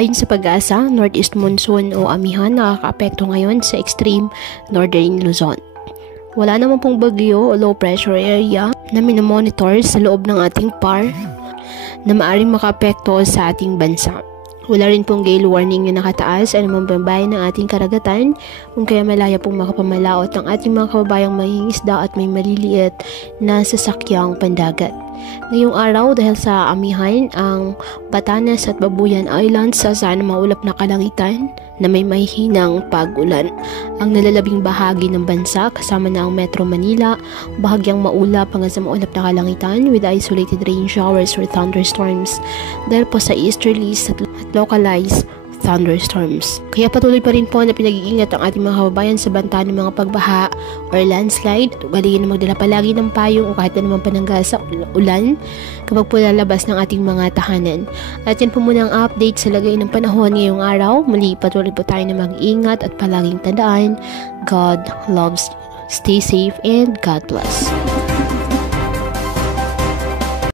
Ayon sa Pag-asa, northeast monsoon o amihan nakakaapekto ngayon sa extreme northern Luzon. Wala naman pong bagyo o low pressure area na minomonitor sa loob ng ating PAR na maaaring makaapekto sa ating bansa. Wala rin pong gale warning na nakataas sa anumang bayan ng ating karagatan, kung kaya malaya pong makapamalaot ang ating mga kababayang mangingisda at may maliliit na sasakyang pandagat. Ngayong araw, dahil sa amihan, ang Batanes at Babuyan Islands sa sana maulap na kalangitan na may mahihinang pag-ulan. Ang nalalabing bahagi ng bansa kasama na ang Metro Manila, bahagyang maulap hanggang sa maulap na kalangitan with isolated rain showers or thunderstorms dahil po sa easterlies at localized thunderstorms. Kaya patuloy pa rin po na pinag-iingat ang ating mga kababayan sa banta ng mga pagbaha or landslide. Galingan na magdala palagi ng payong o kahit anumang panangga sa ulan kapag po lalabas ng ating mga tahanan. At yan po muna ang update sa lagay ng panahon ngayong araw. Muli patuloy po tayo na mag-iingat at palaging tandaan, God loves you. Stay safe and God bless.